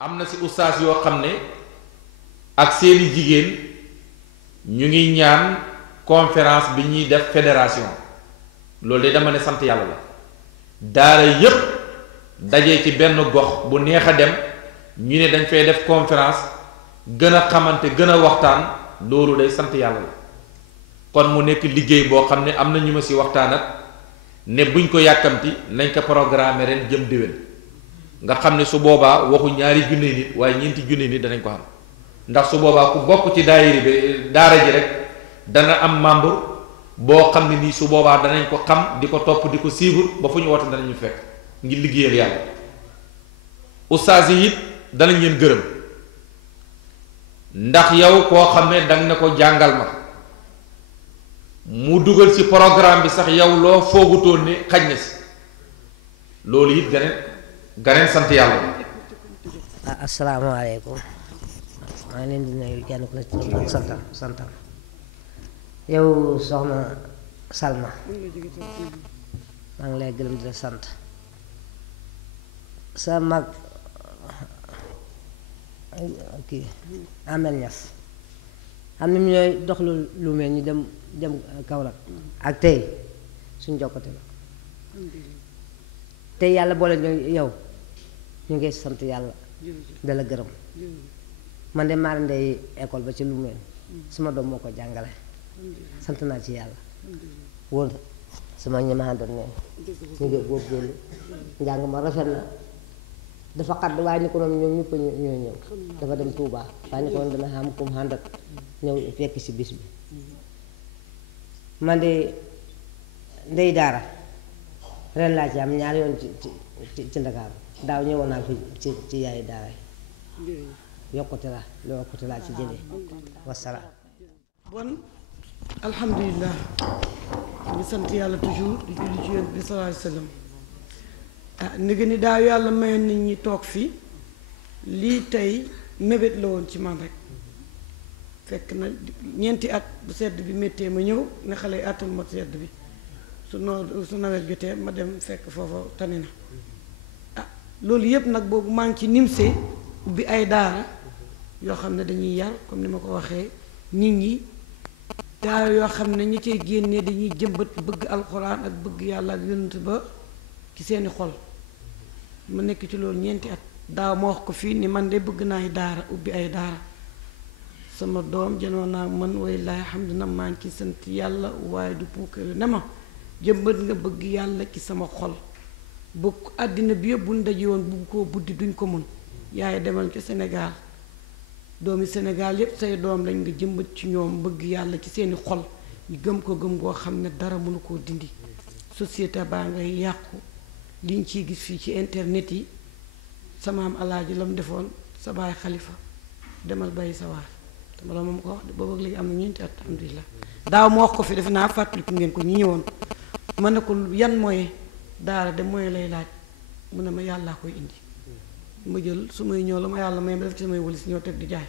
am na si ustaas yoo xam ne ak seeni jigéen ñu ngi ñaan conférence bi ñuy def fédération loolu de dama ne sant yàlla la daara yépp dajee ci benn gox bu neex a dem ñu ne dañ fay def conférence gën a xamante gën a waxtaan loolu day sant yàlla la kon mu nekk liggéey boo xam ne am na ñu ma si waxtaan ak ne buñ ko yàkkamti nañ ko programmer ren jëm déwén nga xam ne su boobaa waxu ñaari junne nit waaye ñeenti junne nit danañ ko xam ndax su boobaa ku bokk ci daayira bi daara ji rek dana am membre boo xam ne nii su boobaa danañ ko xam di ko topp di ko suivre ba fu ñu woote danañu fekk ngir liggéeyal yàlla ustaas yi it danañ leen gërëm ndax yow koo xam ne danga ne ko jàngal ma mu dugal ci programme bi sax yow loo foogutoon ne xaj na si loolu it ganeen sant yàlla. asalaamaaleykum maa ngi leen di nuyu kenn ku ne ak santam yow soxna Salma maa ngi lay gërëm di la sant sa mag kii Amel Niass am na ñooy dox lu mel ñu dem Kaolack ak tey suñ jokkate la tey yàlla boole ñu yow ñu ngi sant yàlla dala gërëm man de maa ndey école ba ci lu mel suma doom moo ko jàngale sant naa ci yàlla wóor sama ñemaandoon neen ñu ngi góorgóorlu njàng ma rafet na dafa xadd waaye ni ko noonu ñoom ñëpp ñoo ñëw dafa dem Touba waaye ni ko noonu dana xam kum àndat ñëw fekk ci bis bi man de ndey daara ren laa ci am ñaari yoon ci Ndakaaru daaw ñëwoon naa fi ci yaayu daara yokkute laa ci jëlee wasalaam. bon alhamdulilah ñu sant yàlla toujours di julli ci Yonent bi sallallahu alayhi wa sallam ndege ni daaw yàlla mayoon nit ñi toog fii lii tey mébét la woon ci man rek fekk na ñeenti at bu sedd bi méttee ma ñëw ne xale yi àttal ma sedd bi su nawet jotee ma dem fekk foofa tane na loolu yépp nag boobu maa ngi ci nimsee ubbi ay daara yoo xam ne dañuy yar comme ni ma ko waxee nit ñi daara yoo xam ne ñi cay génnee dañuy jëmbat bëgg alxuraan ak bëgg yàlla ak yonent ba ci seeni xol ma nekk ci loolu ñeenti at daaw ma wax ko fii ni man de bëgg naay daara ubbi ay daara sama doom jënoon naa man wallaahi alhamdulillah maa ngi ci sant yàlla waaye du puukaru ne ma jëmbat nga bëgg yàlla ci sama xol bu àddina bi yëpp buñ daje woon bugg koo buddi duñ ko mun yaay demal ci Sénégal doomi Sénégal yépp say doom lañ nga jëmbat ci ñoom bëgg yàlla ci seeni xol ñu gëm ko gëm goo xam ne dara mënu koo dindi société baa ngay yàqu liñ ciy gis fii ci internet yi sama am alaaji la mu defoon sa baay xalifa demal bàyyi sa waar te la moom ko wax boobu ak léegi am na ñeenti at alhamdulilah daaw ma wax ko fi defe naa fàttaliku ngeen ko ñi ñëwoon ma ne ko yan mooy daara de mooy lay laaj mu ne ma yàllaa koy indi ma jël su may ñëw la ma yàlla may ma def ci samay walis ñëw teg di jaay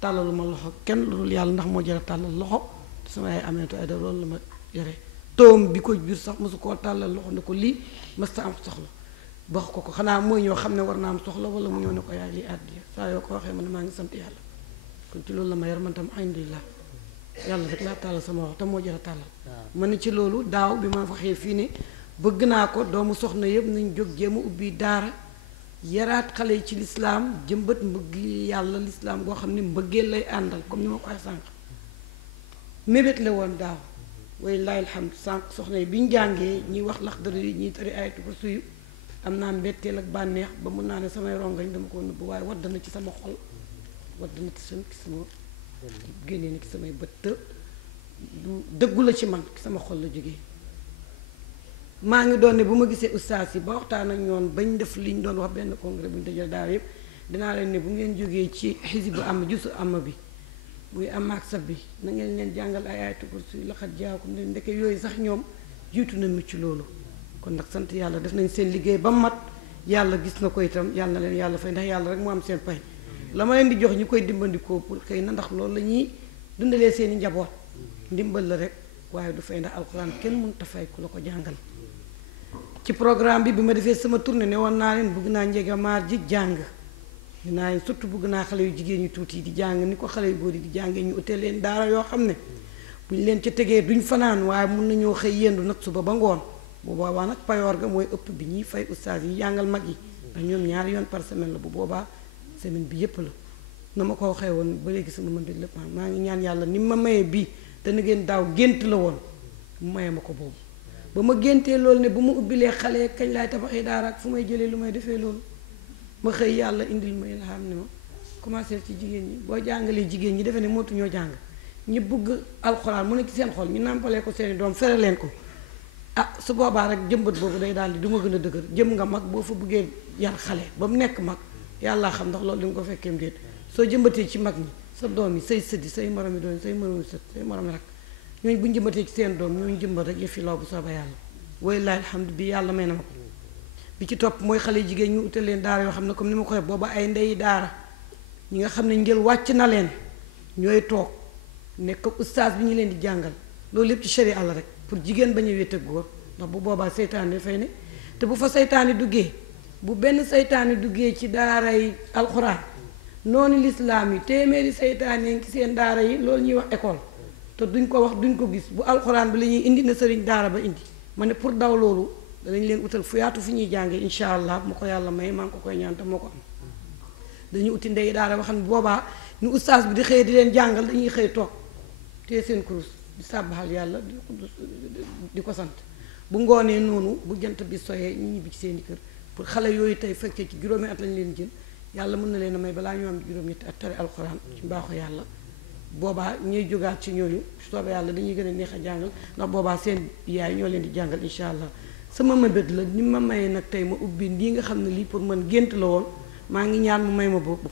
tàllalu ma loxo kenn lu dul yàlla ndax moo jëra tàllal loxo te sama yaay ameetu ay da loolu la ma yore toom bi ko jur sax mosu koo tàllal loxo ne ko lii mas ta am soxla wax ko xanaa mooy ñoo xam ne war naa am soxla wala mu ñëw ne ko yaay lii àddiya saa yoo ko waxee man maa ngi sant yàlla kon ci loolu la ma yar man tam alhamdulilah yàlla rek laa tàllal sama wax te moo jëra tàllal ma ne ci loolu daaw bi ma waxee fii ne bëgg naa ko doomu soxna yëpp nañ jóg jéem a ubbi daara yaraat xale yi ci lislaam jëmbat mbëgg yàlla lislaam goo xam ne mbëggeel lay àndal comme ni ma ko waxee sànq mébét la woon daaw way laay alhamdu sànq soxna yi bi ñu jàngee ñiy wax laxdar yi ñiy tari ayatu ko suyu am naa mbetteel ak bànneex ba mun naa ne samay rongañ dama ko nëbb waaye wadd na ci sama xol wadd na ci sama génnee na ci samay bët te du dëggu la ci man sama xol la jógee maa ngi doon ne bu ma gisee ustaas yi ba waxtaan ak ñoom bañ def li ñu doon wax benn congrès bu ñu dajale daal yépp dinaa leen ne bu ngeen jógee ci xisibu am jusu am bi muy am ak sab bi na ngeen leen jàngal ay ayatul kursi laqad jaakum ne ndeke yooyu sax ñoom jiitu nañu ci loolu kon nag sant yàlla def nañ seen liggéey ba mat yàlla gis na ko itam yàlla na leen yàlla fay ndax yàlla rek moo am seen pay la ma leen di jox ñu koy dimbandikoo pour xëy na ndax loolu la ñuy dundalee seen i njaboot ndimbal la rek waaye du fay ndax alxuraan kenn mënut a fay ku la ko jàngal ci programme bi ma defee sama tournée ne woon naa leen bëgg naa njega maar ji jàng dinaa leen surtout bëgg naa xale yu jigéen ñi tuuti di jàng ni ko xale yu góor yi di jàngee ñu utee leen daara yoo xam ne bu ñu leen ca tegee duñ fanaan waaye mun nañoo xëy yendu nag suba ba ngoon bu boobaa nag payoor ga mooy ëpp bi ñuy fay ustaas yi jàngal mag yi ndax ñoom ñaari yoon par semaine la bu boobaa semaine bi yépp la na ma ko waxee woon ba léegi sama mën lépp maa ngi ñaan yàlla ni ma mayee bii te na ngeen daaw gént la woon mu mayee ma ko boobu ba ma géntee loolu ne bu ma ubbilee xale kañ laay tabaxee daara ak fu may jëlee lu may defee loolu ma xëy yàlla indil ma ilham ne ma commencé ci jigéen ñi boo jàngalee jigéen ñi defe ne mootu ñoo jàng ñi bëgg alxuraan mu ne ci seen xol ñu nàmpalee ko seeni doom fere leen ko ah su boobaa rek jëmbat boobu day daal di du ma gën a dëgër jëm nga mag boo fa bëggee yar xale ba mu nekk mag yàllaa xam ndax loolu di nga ko fekkeem déet soo jëmbatee ci mag ñi sa doom yi say sëddi say moromi doom say moromi sët say moromi rak ñooñu bu ñu jëmbatee ci seen doom ñooñu jëmbat rek yëf yi law bu soobee yàlla wallaahi alhamdu bi yàlla may na ma ko bi ci topp mooy xale jigéen ñu utal leen daara yoo xam ne comme ni ma ko waxee booba ay ndeyi daara ñi nga xam ne njël wàcc na leen ñooy toog nekk ustaas bi ñu leen di jàngal loolu lépp ci sharia Allah rek pour jigéen bañ a wéet ak góor ndax bu boobaa seytaane dafay ne te bu fa seytaane duggee bu benn seytaane duggee ci daaray alxuraan noonu lislaam yi téeméeri seytaane ngi ci seen daara yi loolu ñuy wax école te duñ ko wax duñ ko gis bu alxuraan bi la ñuy indi na sëriñ daara ba indi ma ne pour daw loolu danañ leen utal fu yaatu fu ñuy jàngee incha allah mu ko yàlla may maa ngi ko koy ñaan te moo ko am dañuy uti ndey daara boo xam ne boobaa ni ustaas bi di xëy di leen jàngal dañuy xëy toog te seen kurus di sàbbaxal yàlla di ko sant bu ngoonee noonu bu jant bi soyee ñu ñibbi ci seeni kër pour xale yooyu tey fekkee ci juróomi at lañ leen jël yàlla mën na leen a may balaa ñoo am juróom-ñetti at tari alxuraan ci mbaaxu yàlla boobaa ñuy jógaat ci ñooñu soobee yàlla dañuy gën a neex a jàngal ndax boobaa seen yaay ñoo leen di jàngal incha allah sama mébét la ni ma mayee nag tey ma ubbi lii nga xam ne lii pour man gént la woon maa ngi ñaan mu may ma boobu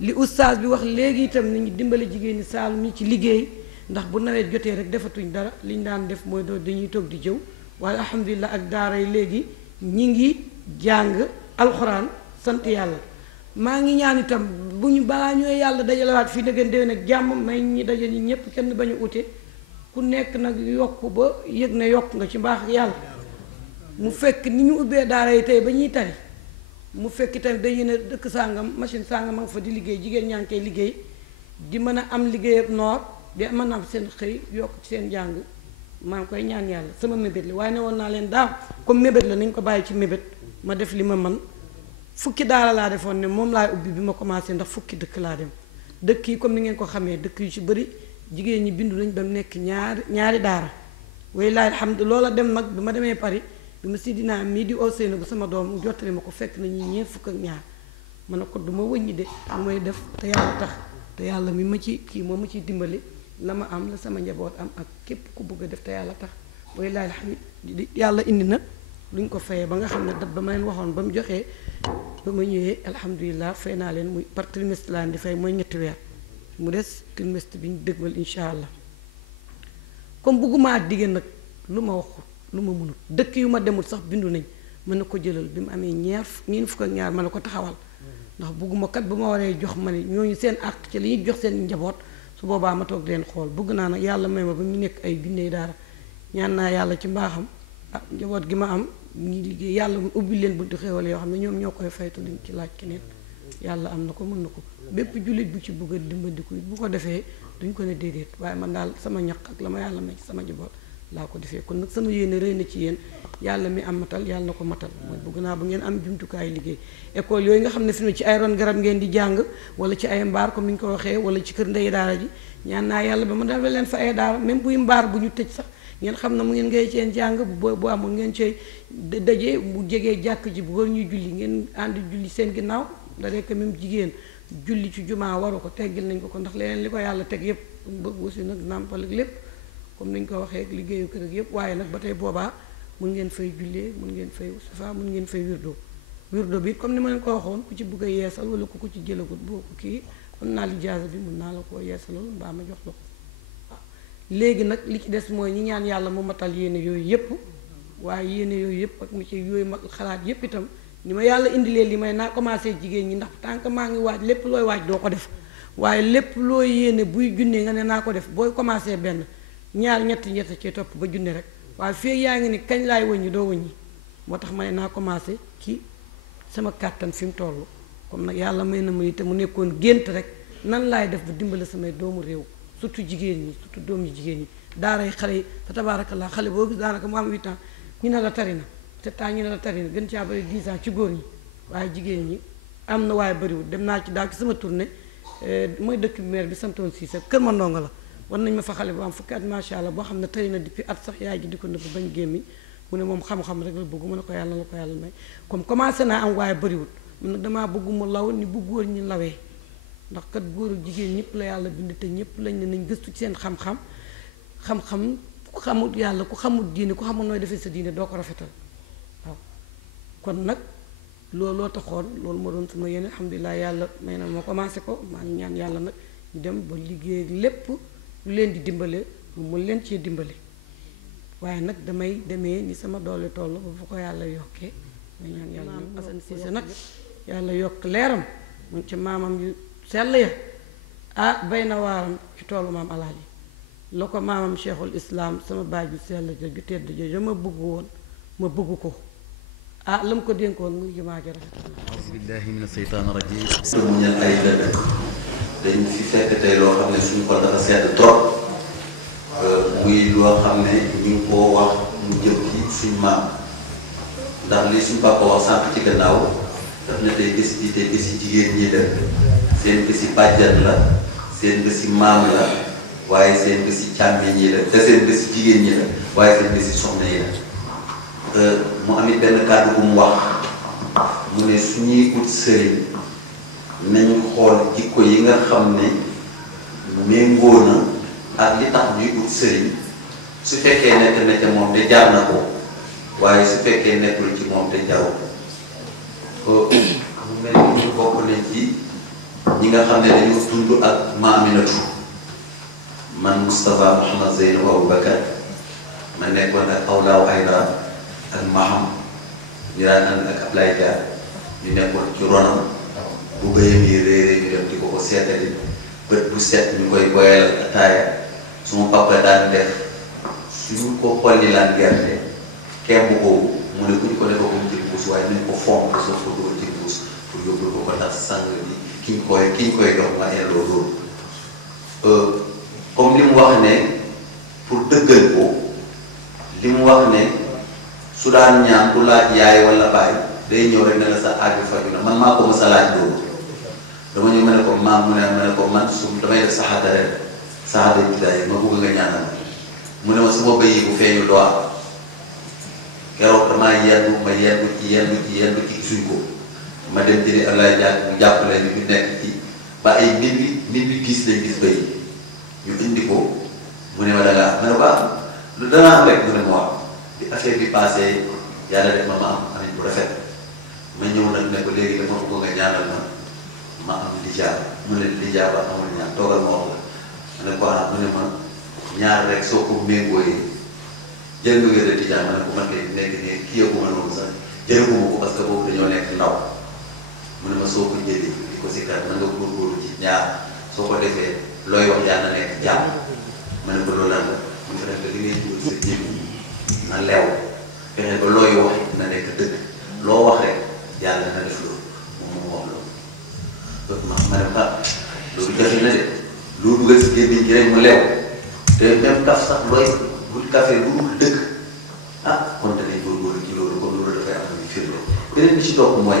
li oustaz bi wax léegi itam nañu dimbale jigéen ñi Saalum ñi ci liggéey ndax bu nawet jotee rek defatuñ dara liñ daan def mooy doo dañuy toog di jëw waaye alhamdulilah ak daara yi léegi ñi ngi jàng alxuraan sant yàlla maa ngi ñaan itam bu ñu balaa ñooy yàlla dajalewaat fii dëggan déwén ak jàmm may ñi daje ñi ñépp kenn bañ a ute ku nekk nag yokk ba yëg ne yokk nga ci mbaax yàlla mu fekk ni ñu ubbee daara yi tey ba ñuy tari mu fekk tamit dañuy ne dëkk sàngam machine sàngam a nga fa di liggéey jigéen ñaa ngi koy liggéey di mën a am liggéey ak noor di mën a am seen xëy yokk ci seen jàng maa ngi koy ñaan yàlla sama mébét la waaye ne woon naa leen daaw comme mébét la nañ ko bàyyi ci mébét ma def li ma man fukki daara laa defoon ne moom laay ubbi bi ma commencé ndax fukki dëkk laa dem dëkk yi comme ni ngeen ko xamee dëkk yu ci bëri jigéen ñi bindu nañ ba mu nekk ñaari daara way laay alhamdu loola dem nag bi ma demee Paris bi ma si dinaa mii di Ousseynou bu sama doom jottali ma ko fekk na ñi ñeent fukk ak ñaar ma ne ko du ma wëññi de mooy def te yàlla tax te yàlla mi ma ci kii moo ma ciy dimbali la ma am la sama njaboot am ak képp ku bëgg a def te yàlla tax way laay alhamdu yàlla indi na lu ñu ko fayee ba nga xam ne dat ba ma leen waxoon ba mu joxee ba ma ñëwee alhamdulilah fay naa leen muy par trimestre laa di fay mooy ñetti weer mu des trimestre bi ñu dëgmal incha allah comme bëgguma diggéen nag lu ma wax lu ma mënut dëkk yu ma demul sax bindu nañ mën na ko jëlal bi mu amee ñeent fukk ak ñaar ma ne ko taxawal ndax bëgguma kat bu ma waree jox ma ne ñooñu seen àq ci li ñuy jox seen njaboot su boobaa ma toog leen xool bëgg naa nag yàlla may ma ba mu nekk ay junne daara ñaan naa yàlla ci mbaaxam ah njaboot gi ma am ñi liggéey yàlla mu ubbi leen buntu xéewal yoo xam ne ñoom ñoo koy faytu liñ ci laaj keneen yàlla am na ko mën na ko bépp jullit bu ci bëgg a dimbandiku bu ko defee duñ ko ne déedéet waaye man daal sama ñaq ak la ma yàlla may ci sama njaboot laa ko defee kon nag sama yéene rëy na ci yéen yàlla mi am matal yàlla na ko matal mooy bëgg naa bu ngeen am jumtukaay liggéey école yooyu nga xam ne fi mu ci ay ron garab ngeen di jàng wala ci ay mbaar comme ni ñu ko waxee wala ci kër ndey daara ji ñaan naa yàlla ba ma defal leen fa ay daara même buy mbaar bu ñu tëj sax ngeen xam na mu ngeen ngay seen jàng bu amul ngeen cay daje bu jegee jàkk ji bu góor ñuy julli ngeen ànd julli seen ginnaaw da rekk même jigéen julli ci jumaa waru ko teggil nañ ko ndax leneen li ko yàlla teg yépp bëgg aussi nag nàmpal ak lépp comme ni ñu ko waxee liggéeyu kër ak yépp waaye nag ba tey boobaa mun ngeen fay jullee mun ngeen fay safa mun ngeen fay wirdo bi comme ni ma leen ko waxoon ku ci bëgg a yeesal wala ku ko ci jëlagut boo ko kii am naa lijaasa bi mun naa la koo yeesalal mbaa ma jox la ko waaw léegi nag li ci des mooy ñi ñaan yàlla mu matal yéene yooyu yépp waaye yéene yooyu yépp ak mu ci yooyu mag xalaat yépp itam ni ma yàlla indilee li may naa commencé jigéen ñi ndax tant que maa ngi waaj lépp looy waaj doo ko def waaye lépp looy yéene buy junne nga ne naa ko def booy commencé benn ñaar ñett cee topp ba junne rek waaye fii yaa ngi ni kañ laay wëññi doo wëññi moo tax ma ne naa commencé ci sama kàttan fi mu toll comme nag yàlla may na ma te mu nekkoon gént rek nan laay def bu dimbale samay doomu réew surtout jigéen ñi surtout doom yi jigéen ñi daaray xale yi fa tabaarakallaa xale boo gis daanaka mu am 8 ans ñu ne la tari na 7 ans ñu ne la tari na gën caa bëri 10 ans ci góor ñi waaye jigéen ñi am na waaye bëriwul dem naa ci daaw ci sama tournée mooy dëkk maire bi santoon Cissé kër ma ndongo la war nañ ma fa xale bu am fukki at macha allah boo xam ne tari na depuis at sax yaay ji di ko nëbb bañ gémmi mu ne moom xam-xam rek la bëgg mu ne ko yàlla la ko yàlla may comme commencé naa am waaye bëriwul mun nag damaa bëgg mu law ni bu góor ñi lawee ndax kat góor ak jigéen ñëpp la yàlla bind te ñëpp lañ ne nañ gëstu ci seen xam-xam ku xamul yàlla ku xamul diine ku xamul nooy defee sa diine doo ko rafetal waaw kon nag looloo taxoon loolu moo doon sama yéene alhamdulilah yàlla may na ma commencé ko maa ngi ñaan yàlla nag ñu dem ba liggéey lépp lu leen di dimbale mu leen cee dimbale waaye nag damay demee ni sama doole toll ba fu ko yàlla yokkee may ñaan yàlla nag Assane Cissé nag yàlla yokk leeram mu ci maamam yu sell ya bay na waaram ci toolu maam alaaji la ko maamam cheikhul islam sama baay bi sell ja ju tedd ja ma bëgg woon ma bëgg ko la mu ko dénkoon muy jumaa ja rafet auzu billahi mina seytaani rajim mu ñal ay dëkk dañ fi fekk tey loo xam ne suñu xol dafa sedd trop muy loo xam ne ñu ngi koo wax mu jëm ci suñu maam ndax li suñu papa wax sànq ci gannaaw daf ne tey bés bi tey bési jigéen ñi la seen bési bàjjan la seen bési maam la waaye seen bési càmmiñ yi la te seen bési jigéen ñi la waaye seen bési soxna yi la mu amit benn kàddu bu mu wax mu ne suñuy ut sëriñ nañu xool jikko yi nga xam ne méngoo na ak li tax ñuy ut sëriñ su fekkee nekk na ca moom te jar na ko waaye su fekkee nekkul ci moom te jaru ko mu mel ni ñu bokk nañ ci ñi nga xam ne dañu dund ak ma Aminatu man Moustapha Mouhamad Zeynab Aboubacar ma nekkoon ak Awlaaw Ayda ak Maham ñu daan ànd ak Ablaye Dia ñu nekkoon ci ronam bu bëyam yi réeré ñu dem di ko seetali bët bu set ñu koy boyal ataaya suma papa daan def suñu ko xolli laan gerte kemb boobu mu ne ku ñu ko defoo ko ci mbuus waaye nañ ko fomp soo ko dugal ci mbuus pour yóbbul ko ndax sang bi ki ñu koy jox ma elloo loolu comme li mu wax ne pour dëggal ko li mu wax ne su daan ñaan du laaj yaay wala baay day ñëw rek ne la sa aaju faju na man maa ko mos a laaj loolu dama ñu mën a ko maam mu ne ko man su damay def saxaata ren saxaata bidaay ma bëgg nga ñaanal mu ne ma su ma bëyi bu feeñu doo am keroog damaa yendu ci gisuñ ko ma dem jëli Ablaye Diack mu jàppale ñu nekk ci ba ay nit bi gis lañ gis bëy ñu indi ko mu ne ma dangaa ma ne ko lu dangaa am rek mu ne ma wax bi affaire bi passé yàlla def ma am amin bu rafet ma ñëw nag ne ko léegi dama bëgg nga ñaanal ma am lijaaba mu ne lijaaba amul ñaan toogal ma wax la ma ne ko mu ne ma ñaar rek soo ko méngooyee jël nga wér tijaan ma ne ko man de nekk ne kii yëguma noonu sax jëlaguma ko parce que boobu dañoo nekk ndaw mu ne ma soo ko jëlee di ko sikkat na nga góorgóorlu ci ñaar soo ko defee looy wax yaa na nekk jàmm ma ne ko loolu lan la mu ne fexe ba li ngay dugal sa jéem na leew fexe ba looy wax na nekk dëgg loo wax rek yàlla na def loolu moom moo wax loolu ma ne loolu jafe na de loo dugal si gémmiñ gi rek mu leew te même kaf sax looy bu café bu dul dëgg kon danañ góorgóorlu ci loolu kon loolu dafay am lu firnde beneen bi ci topp mooy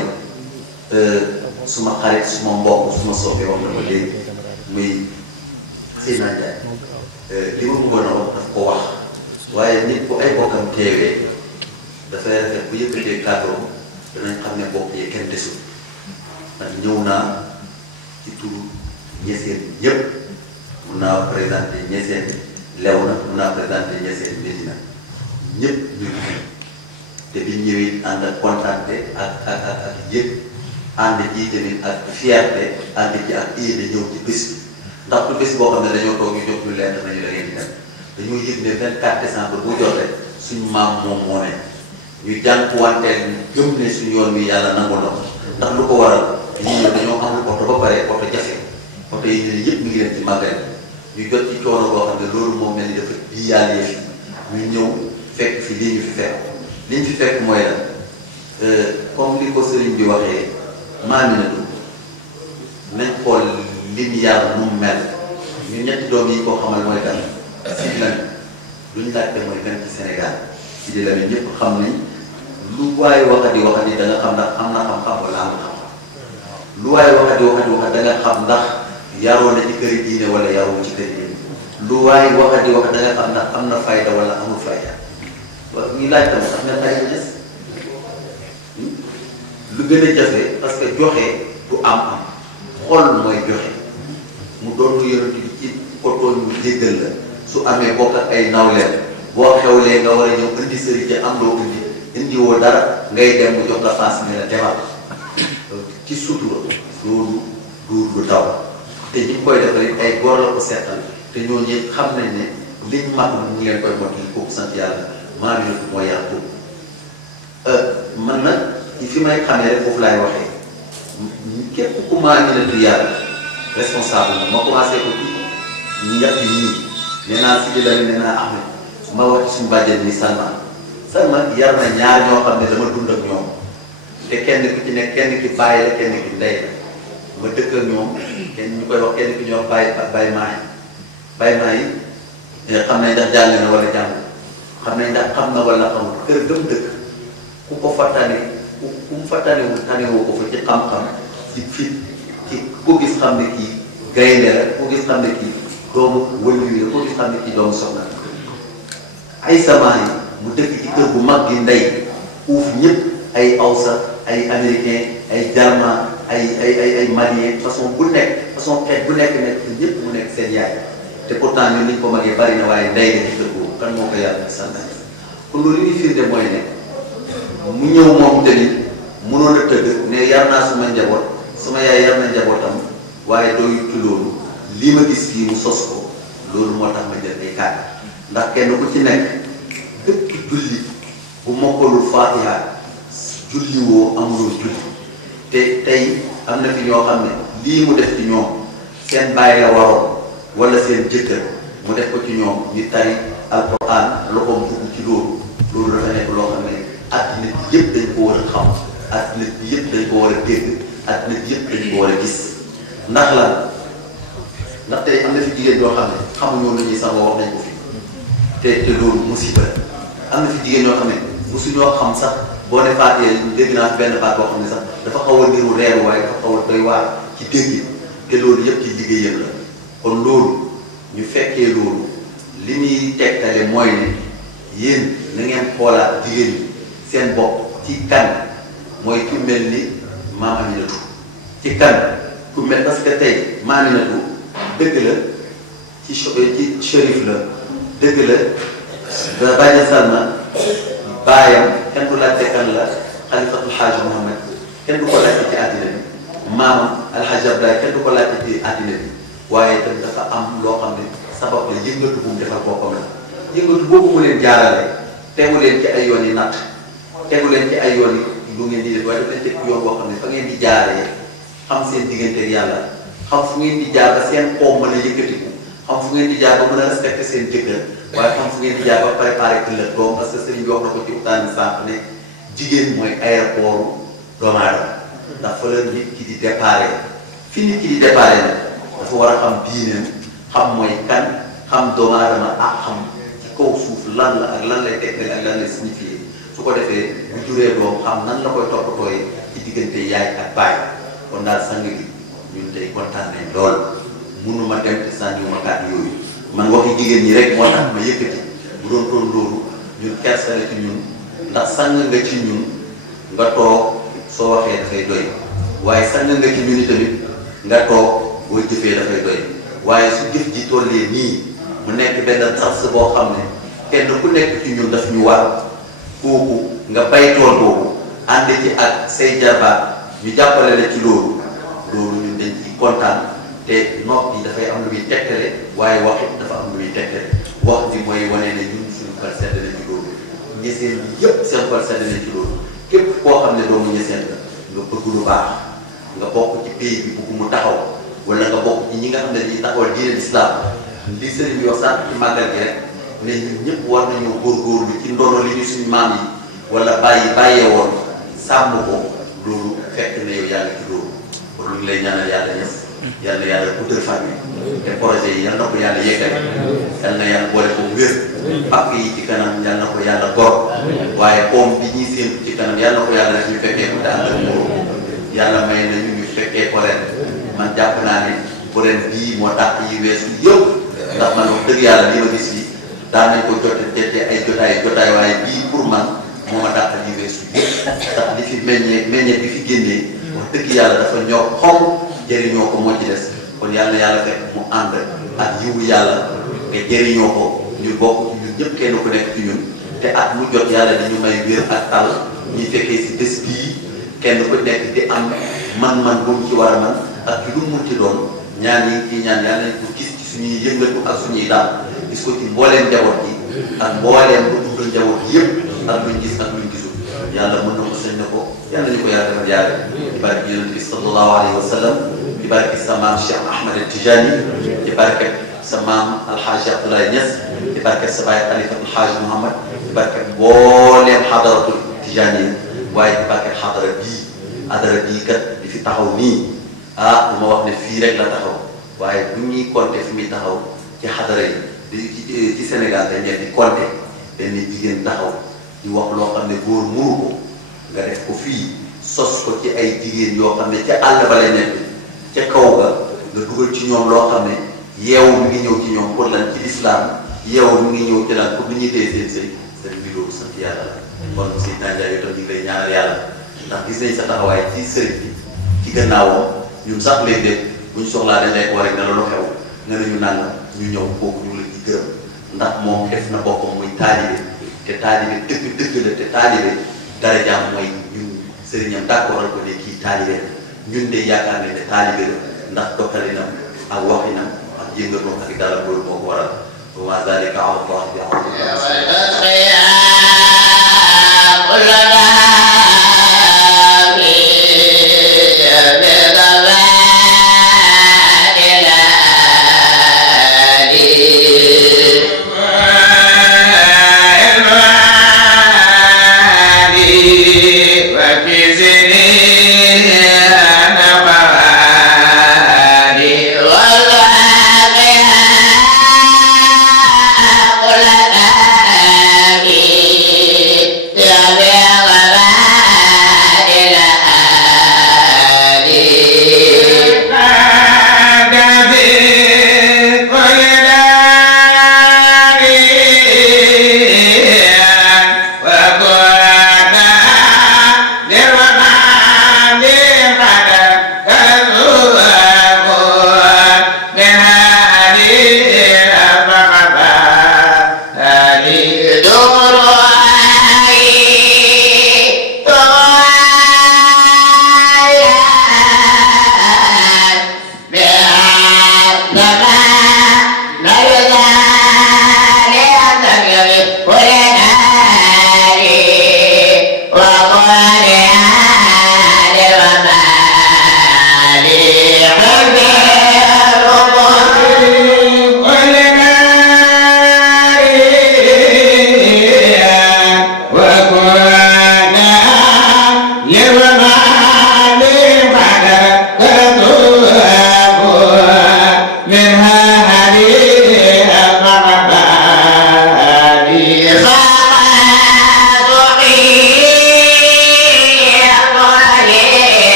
suma xarit suma mbokk suma soppe wax na ko léegi muy Seydina Ndiaye li ma bëggoon a wax daf ko wax waaye nit bu ay bokkam teewee dafay rafet bu yëkkatee kàddoom danañ xam ne bokk yi kenn desul ndax ñëw naa ci turu ñeseen ñëpp mun naa présenté ñeseen lew na mun naa présenté ñeseen Medina ñëpp ñu ngi te biñ ñëwee ànd ak kontaante ak yëg ànd ji tamit ak fierté ànd ji ak yéene ñëw ci bés bi ndax du bés boo xam ne dañoo toog ñu jox ñu leer nañu da ngeen di dem dañoo yëg ne 24 décembre bu jotee suñu maam moom moo ne ñu jànkuwanteel ñu gëm ne suñu yoon wi yàlla nangu na ndax lu ko waral ñii ñëw dañoo amul oto ba pare oto jafe oto yi ne yëpp mi ngi leen ci màggal ñu jot ci coono boo xam ne loolu moo mel ni dafa di yàlla fi ñu ñëw fekk fi lii ñu fi fekk li ñu fi fekk mooy la comme li ko sëriñ bi waxee Maaminatu lim yar nu mu mel ñun ñetti doom yi koo xamal mooy kan Sidi Lamine duñ laajte mooy kan ci Sénégal Sidi Lamine ñëpp xam nañ lu waaye waxati da nga xam ndax am na xam-xam wala am xam lu waaye waxati da nga xam ndax yaroo na ci këri diine wala yaroo ci këri diine lu waaye waxati da nga xam ndax am na fayda wala amul fayda waaw ñu laaj tamit sax nga tari des lu gën a jafe parce que joxe du am xol mooy joxe mu doon lu yonent bi ci ko tooñ mu jéggal la su amee bokk ak ay nawleen boo xewlee nga war a ñëw indi sëriñ ca am loo indi woo dara ngay dem mu jox la paas ne la demal ci sutura loolu duur lu taw te ñi koy def rek ay góor la ko seetal te ñooñu ñëpp xam nañ ne liñ mat mu ngi leen koy mot li kooku sant yàlla maa ngi leen mooy yàlla man nag fi may xamee rek foofu laay waxee képp ku maa ngi leen yàlla responsable na ma commencé ko ci ñett ñii nee naa Sidi Lamine nee naa Ahmed ma wax ci suñu bàjjen ni Salma yar na ñaar ñoo xam ne dama dund ak ñoom te kenn ku ci nekk kenn ki bàyyi la kenn ki ndey la ma dëkk ak ñoom kenn ñu koy wax kenn ki ñoo bàyyi maa yi xam nañ ndax jàng na wala jàng xam nañ ndax xam na wala xamul kër gëm dëkk ku ko fa tane ku mu fa tanewul tanewoo ko fa ci xam-xam ci fit ci ko gis xam ne kii gaynde la ko gis xam ne kii doomu wëllu la ko gis xam ne kii doomu soxna ay samaan yi mu dëkk ci kër bu mag gi ndey uuf ñëpp ay awsa ay américain ay germain ay malien façon bu nekk façon xeet bu nekk ñëpp mu nekk seen yaay te pourtant ñun liñ ko magee bari na waaye ndey la ci kër boobu kan moo ko yàlla sant kon loolu li ñuy firnde mooy ne mu ñëw moom tamit mënoon a tëgg ne yar naa suma njaboot suma yaay yar na njabootam waaye dooyu ci loolu lii ma gis fii mu sos ko loolu moo tax ma jël ay kàddu ndax kenn ku ci nekk bépp julli bu mokkalul Fatiha julli woo amuloo julli te tey am na fi ñoo xam ne lii mu def ci ñoom seen bàyyi la waroon wala seen jëkkër mu def ko ci ñoom ñu tari alquran loxoom dugg ci loolu dafa nekk loo xam ne addina bi yëpp dañ ko war a xam addina bi yëpp dañ ko war a dégg addina bi yëpp dañ ko war a gis ndax lan ndax tey am na fi jigéen ñoo xam ne xamuñoo lu ñuy sangoo wax nañ ko fi te loolu musiba am na fi jigéen ñoo xam ne mosuñoo xam sax boo ne faatee dégg naa fi benn baat boo xam ne sax dafa xaw a niru reeru waaye dafa xaw a doy waar ci dégg te loolu yëpp ci liggéeyam la kon loolu ñu fekkee loolu li muy tegtale mooy ne yéen na ngeen xoolaat jigéen ñi seen bopp ci kan mooy ku mel ni Maam Aminatu ci kan ku mel parce que tey Maam Aminatu dëgg la ci shérif la dëgg la Baye Salma baayam kenn du laajte kan la xalifatul Xaaj Muhammad kenn du ko laajte ci àddina bi maamam Alxaaj Abdoulaye kenn du ko laajte ci àddina bi waaye itam dafa am loo xam ne sabab la yëngatu bu mu defal boppam la yëngatu boobu mu leen jaarale tegu leen ci ay yoon yi natt tegu leen ci ay yoon yi lu ngeen di def waaye daf leen teg yoon boo xam ne fa ngeen di jaaree xam seen diggante ak yàlla xam fu ngeen di jaar ba seen xoom mën a yëkkatiku xam fu ngeen di jaar ba mën a respecté seen jëkkër waaye xam fu ngeen di jaar ba préparé ëllëg doom parce que sëriñ bi wax na ko ci waxtaan sànq ne jigéen mooy aéroport doomu aadama ndax fa la nit ki di déparé fi nit ki di déparé nag dafa war a xam diineem xam mooy kan xam doomu aadama ak xam ci kaw suuf lan la ak lan lay tekkale ak lan lay signifié su ko defee bu juree doom xam nan la koy toppatooyee ci diggante yaay ak baay kon daal sang bi ñun tey kontaan nañ lool mënuma dem te sànniwuma kàddu yooyu man waxi jigéen ñi rek moo tax ma yëkkati bu doon toon loolu ñun kersa la ci ñun ndax sang nga ci ñun nga toog soo waxee dafay doy waaye sang nga ci ñun tamit nga toog boo jëfee dafay doy waaye su jëf ji tollee nii mu nekk benn sars boo xam ne kenn ku nekk ci ñun daf ñu war kooku nga bay tool boobu ànd ci ak say jarbaat ñu jàppale la ci loolu ñun dañ ci kontaan te nopp yi dafay am lu muy tegtale waaye wax it dafa am lu muy tegtale wax bi mooy wane ne ñun suñu xol sedd na ci loolu ñeseen bi yëpp seen xol sedd na ci loolu képp koo xam ne doomu ñeseen la nga bëgg lu baax nga bokk ci pays bi bëgg mu taxaw wala nga bokk ci ñi nga xam ne dañuy taxawal diine l'islam li sëriñ bi wax sànq ci màggal gi rek ne ñun ñëpp war nañoo góorgóorlu ci ndono li ñu suñu maam yi wala bàyyee woon sàmm ko loolu fekk na yow yàlla ci loolu kon kon ñu ngi lay ñaanal yàlla ñes yal na yàlla guddal fan yi te projet yi yal na ko yàlla yeggale yal na yàlla boole ko wér pàkk yi ci kanam yal na ko yàlla gor waaye koom bi ñuy séentu ci kanam yal na ko yàlla def ñu fekkee ko te ànd ak muuru yàlla may nañu ñu fekkee ko ren man jàpp naa ne bu ren bii moo dàq yi weesu yëpp ndax man wax dëgg yàlla li ma gis fii daan nañ ko jotee ay jotaay waaye bii pour man moo ma dàq yi weesu yëpp ndax li fi meññee bi fi génnee wax dëgg yàlla dafa ñor xom jëriñoo ko moo ci des kon yàlla yàlla fekk mu ànd ak yiwu yàlla nga jëriñoo ko ñu bokk ñun ñëpp kenn ku nekk ci ñun te at mu jot yàlla dañu may wér ak tal ñuy fekkee si bés bii kenn ku nekk di am man-man bu mu ci war a man ak ci lu mu munti doon ñaan yi ci ñaan yàlla nañ ko gis ci suñuy yëngatu ak suñuy daal gis ko ci mbooleem njaboot yi ak mbooleem bu dundal njaboot yëpp ak luñ gis ak luñ gisul yàlla mën na ko sañ na ko yàlla ñu ko yàlla defal yàlla ci barke yonent bi sallallahu alayhi wa sallam ci barke sa maam Cheikh Ahmed Tijani ci barke sa maam Alxaaji Abdoulaye Niass ci barke sa baay Xalifa Alxaaji Mouhamad ci barke mbooleem xadaratul Tijani waaye ci barke xadara bii kat di fi taxaw nii bu ma wax ne fii rek la taxaw waaye bu ñuy compter fi muy taxaw ci xadara yi ci Sénégal dañ leen di compter benn jigéen taxaw di wax loo xam ne góor muru ko nga def ko fii sos ko ci ay jigéen yoo xam ne ca àll ba lay nekk ca kaw ga nga dugal ci ñoom loo xam ne yeewu mi ngi ñëw ci ñoom pour lan ci lislaam yeewu mi ngi ñëw ci lan pour ni ñuy téye seen sëy seen bi loolu sant yàlla la kon si Tandiaye yow tam ñu ngi lay ñaanal yàlla ndax gis nañ sa taxawaay ci sëriñ bi ci gannaawam ñun sax léeg-léeg bu ñu soxlaa dañ lay boole ne la lu xew nga ne ñu nangam ñu ñëw kooku ñu la ci gërëm ndax moom def na boppam muy taalibe te taalibe dëgg la te taalibe dara jàmm mooy ñun sëriñam d'accordal ko ne kii taalibe la ñun de yaakaar ne taalibe la ndax doxalinam ak waxinam ak yëngatoom ak dara loolu moo ko waral wa ma zalika ala Allah bi Yeah.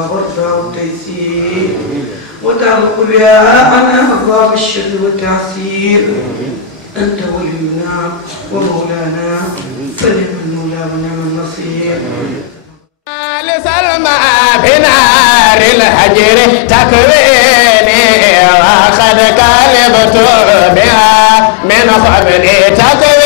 الصواب والرضا والتيسير وتعرق بها عن أغضاب الشر والتعسير. أنت ولينا ومولانا فنعم المولى ونعم النصير. لسلمى بنار الهجر تكويني وقد كلبت بها من قبل تكويني